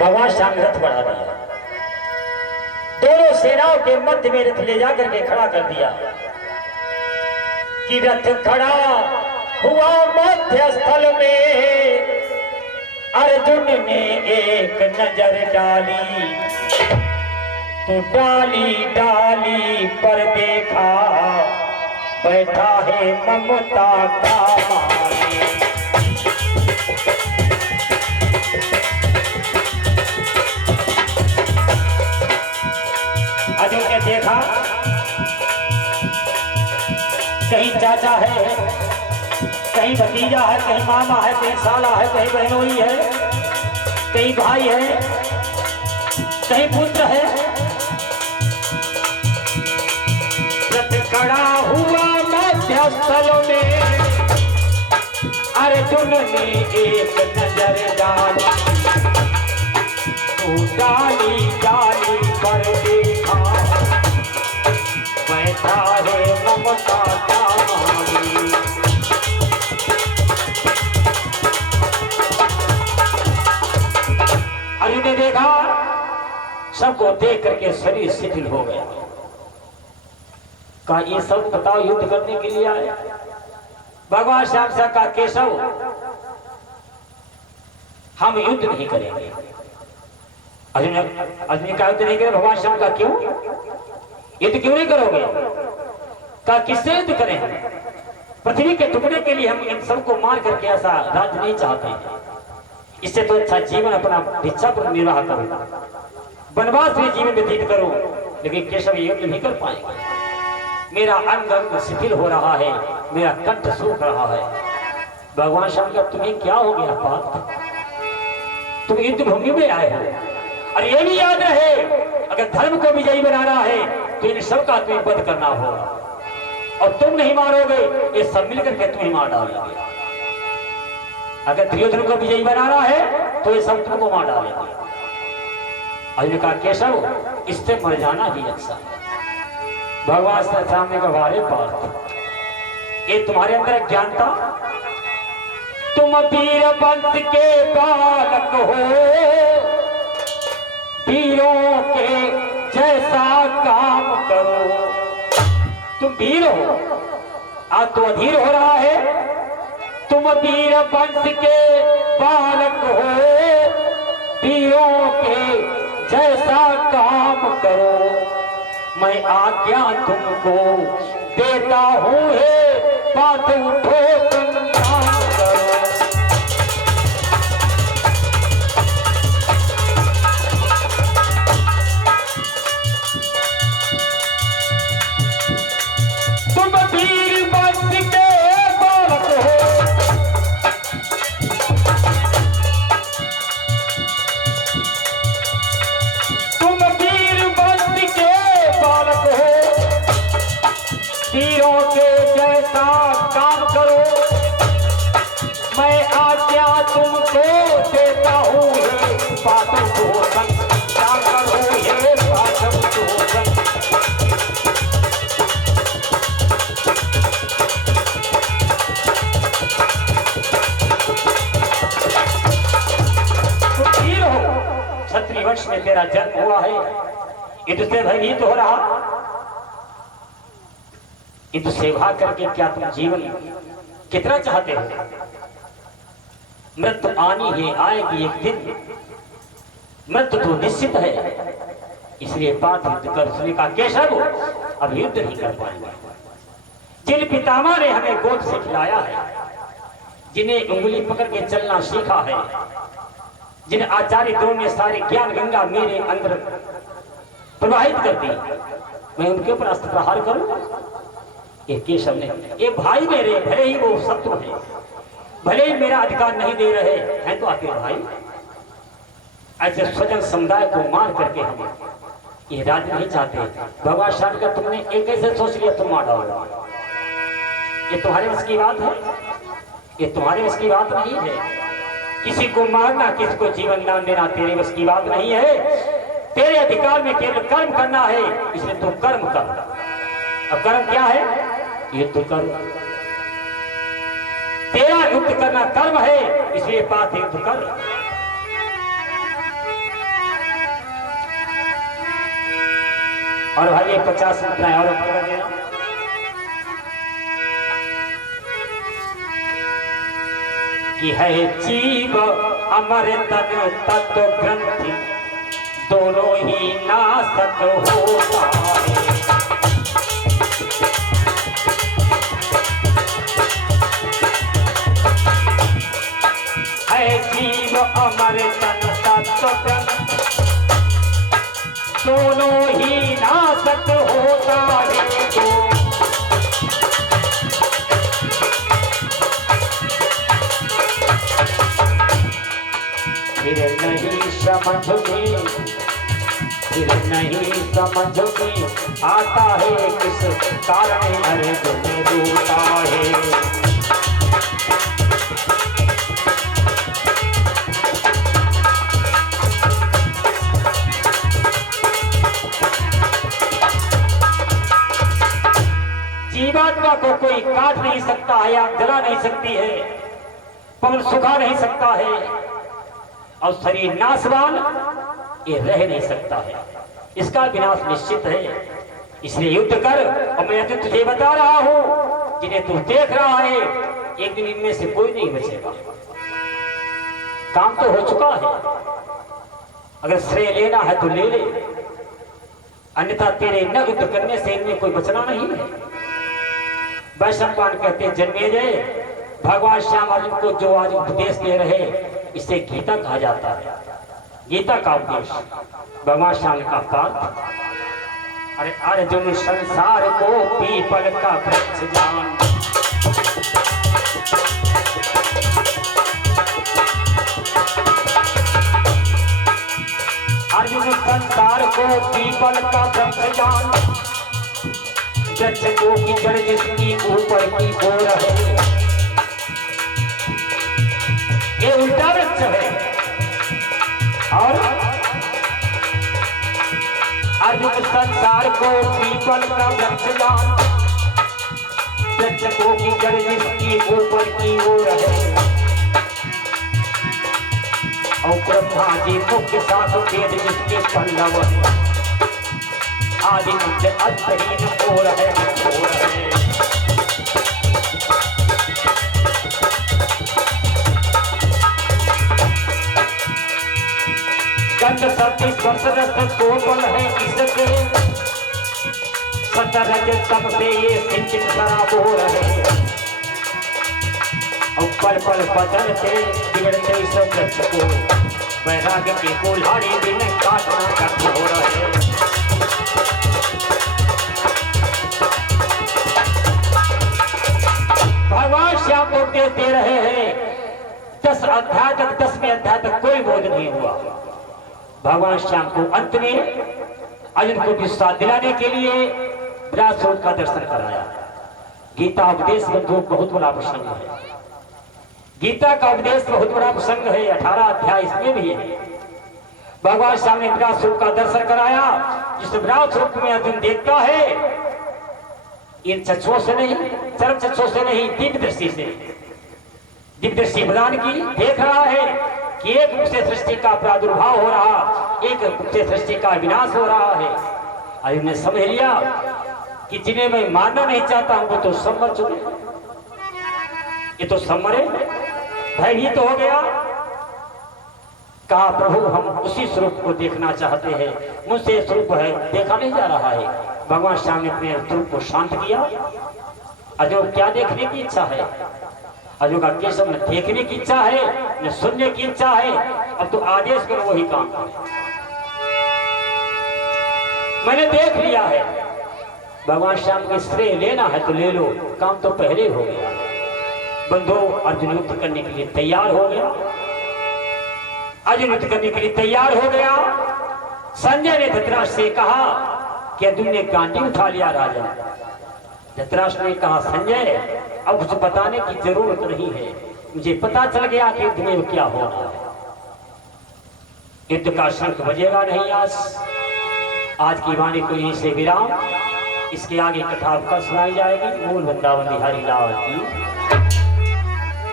भगवान श्याम रथ बढ़ा दिया, दोनों सेनाओं के मध्य में रथ ले जाकर के खड़ा कर दिया कि रथ खड़ा हुआ मध्य स्थल में, अर्जुन ने एक नजर डाली तो डाली डाली पर देखा बैठा है ममता का माली। अर्जुन ने देखा कहीं चाचा है, कहीं भतीजा है, कहीं मामा है, कहीं साला है, कहीं बहनोई है, कहीं भाई है, कहीं पुत्र है। रथ खड़ा हुआ मध्य स्थल में, अर्जुन ने एक नजर डाली तो डाली डाली पर देखा बैठा है ममता का माली। अर्जुन ने देखा, सबको देख करके शरीर शिथिल हो गया। कहा ये सब बताओ युद्ध करने के लिए आए? भगवान श्याम से कहा केशव हम युद्ध नहीं करेंगे। अर्जुन का युद्ध नहीं करे। भगवान श्याम का क्यों युद्ध क्यों नहीं करोगे? कहा किससे युद्ध करें? पृथ्वी के टुकड़े के लिए हम इन सबको मार करके ऐसा राज्य नहीं चाहते हैं। इससे तो अच्छा जीवन अपना भिक्षा पर निर्वाह करो, वनवास में जीवन व्यतीत करो। लेकिन केशव युद्ध नहीं कर पाएगा। मेरा अंग अंग शिथिल हो रहा है, मेरा कंठ सूख रहा है। भगवान श्याम का तुम्हें क्या हो गया पार्थ? तुम युद्ध भूमि में आए हो। और ये भी याद रहे, अगर धर्म को विजयी बनाना है तो इन सब का तुम्हें वध करना होगा। और तुम नहीं मारोगे, ये सब मिलकर के तुम्हें मार डालेंगे। अगर दुर्योधन को विजयी बनाना है तो ये सब तुमको मार डालेंगे। अर्जुन कहा केशव इससे मर जाना ही अच्छा। भगवान से सामने का वारे पार्थ, ये तुम्हारे अंदर ज्ञान था? तुम वीर वंश के बालक हो, वीरों के जैसा काम करो। तुम वीर हो, आज तो अधीर हो रहा है। तुम वीर वंश के बालक हो, वीरों के जैसा काम करो। मैं आज्ञा तुमको देता हूँ, हे बात उठो तुम काम करो। तुम वीर वंश के बालक हो, तुम वीर वंश के बालक हो, वीरों के जैसा काम करो। मैं आज्ञा तुमको देता हूँ, हे पाठक भोजन क्या करो, हे पाठक भोजन। तुम वीर हो, क्षत्रिय वंश में तेरा जन्म हुआ है, युद्ध से भयभीत हो रहा। युद्ध सेवा करके क्या तुम जीवन कितना चाहते हो? मृत्यु आनी है, आएगी एक दिन। मृत्यु तो निश्चित है, इसलिए बात युद्ध कर। उसने कहा केशव अब युद्ध नहीं कर पाएंगे। जिन पितामह ने हमें गोद से खिलाया है, जिन्हें उंगली पकड़ के चलना सीखा है, जिन आचार्य द्रोण ने सारी ज्ञान गंगा मेरे अंदर प्रवाहित कर दी, मैं उनके ऊपर अस्त्र प्रहार करूं? ये केशव ने, ये भाई मेरे, भले ही वो शत्रु है, भले ही मेरा अधिकार नहीं दे रहे हैं, तो आखिर भाई ऐसे स्वजन समुदाय को मार करके हम ये राज्य नहीं चाहते। भगवान श्याम का तुमने एक ऐसे सोच लिया तुम मार डालो। ये तुम्हारे बस की बात है? ये तुम्हारे बस की बात नहीं है। किसी को मारना, किसी को जीवन दान देना तेरे बस की बात नहीं है। तेरे अधिकार में केवल कर्म करना है, इसलिए तू कर्म कर। अब कर्म क्या है? युद्ध कर। तेरा युद्ध करना कर्म है, इसलिए बात युद्ध कर। और भाई ये 50 मुद्राएं और कर देना। कि है जीव अमर तन तत्व ग्रंथि दोनों ही नासक होता है जीव अमर तन तत्व ग्रंथि दोनों ही नासक होता है। फिर नहीं समझ में आता है किस कारण अर्जुन रोता है। जीवात्मा को कोई काट नहीं सकता है, आग जला नहीं सकती है, पवन सुखा नहीं सकता है, और शरीर नाशवान ये रह नहीं सकता है, इसका विनाश निश्चित है। इसलिए युद्ध कर। और मैं तो तुझे बता रहा हूं, जिन्हें तू देख रहा है एक दिन इनमें से कोई नहीं बचेगा। काम तो हो चुका है, अगर श्रेय लेना है तो ले ले, अन्यथा तेरे न युद्ध करने से इनमें कोई बचना नहीं है। वैशंपायन कहते हैं, जन्मेजय भगवान श्याम अर्जुन को जो आज उपदेश दे रहे, इसे गीता कहा जाता है। गीता का उपदेश भगवान श्याम का पाठ। अरे अर्जुन संसार को पीपल का वृक्ष जान, अर्जुन संसार को पीपल का वृक्ष जान, वृक्ष को की जड़ जिसकी ऊपर की ओर है, ये उल्टा वृक्ष है। और अर्जुन संसार को पीपल का वृक्ष जान, वृक्ष को की जड़ जिसकी ऊपर की ओर है, और ब्रह्मा जी मुख्य सासु वेद जिसके पल्लव, आदि मुख्य अंतहीन ओर है, ओर है। गंध सती स्पर्श कोपल है इसके, सतरज तम से ये सिंचित सराबोर है, और पल पल बदलते बिगड़ते इस वृक्ष को, वैराग्य की कुल्हाड़ी दिन काटना कठोर है। भगवान श्याम को उपदेश दे रहे हैं। 10 अध्याय तक, 10वें अध्याय तक कोई बोध नहीं हुआ। भगवान श्याम को अंत में अर्जुन को विश्वास दिलाने के लिए व्याससूत का दर्शन कराया। गीता उपदेश बंधु बहुत बड़ा प्रसंग है। गीता का उपदेश बहुत बड़ा प्रसंग है। 18 अध्याय इसमें भी है। भगवान श्याम ने व्याससूत का दर्शन कराया, जिस व्याससूत में अर्जुन देखता है, इन चक्षुओं से नहीं, चरम चक्षुओं से नहीं, दिव्य दृष्टि से, दिव्य दृष्टि प्रदान की देख रहा है कि एक रूप से सृष्टि का प्रादुर्भाव हो रहा, एक रूप से सृष्टि का विनाश हो रहा है। अर्जुन ने समझ लिया कि जिन्हें मैं मारना नहीं चाहता हूं वो तो सब मर चुके, ये तो सब मरे। भयभीत हो गया, कहा प्रभु हम उसी स्वरूप को देखना चाहते हैं, मुझसे स्वरूप है देखा नहीं जा रहा है। भगवान श्याम ने अपने स्वरूप को शांत किया। अर्जुन क्या देखने की इच्छा है? अर्जुन का केशव न देखने की इच्छा है न सुनने की इच्छा है, अब तो आदेश करो वही काम करे। मैंने देख लिया है, भगवान श्याम के श्रेय लेना है तो ले लो, काम तो पहले हो गया। बंधु अर्जुन युद्ध करने के लिए तैयार हो गया। अर्जुन युद्ध करने के लिए तैयार हो गया। संजय ने धृतराष्ट्र से कहा कि अर्जुन ने गांडी उठा लिया राजा। धृतराष्ट्र ने कहा संजय अब कुछ बताने की जरूरत नहीं है, मुझे पता चल गया कि युद्ध में क्या हो रहा है। युद्ध का शंख बजेगा नहीं आज की वाणी को यहीं से विराम। इसके आगे कथा कल सुनाई जाएगी। मूल वृंदावन बिहारी लाल की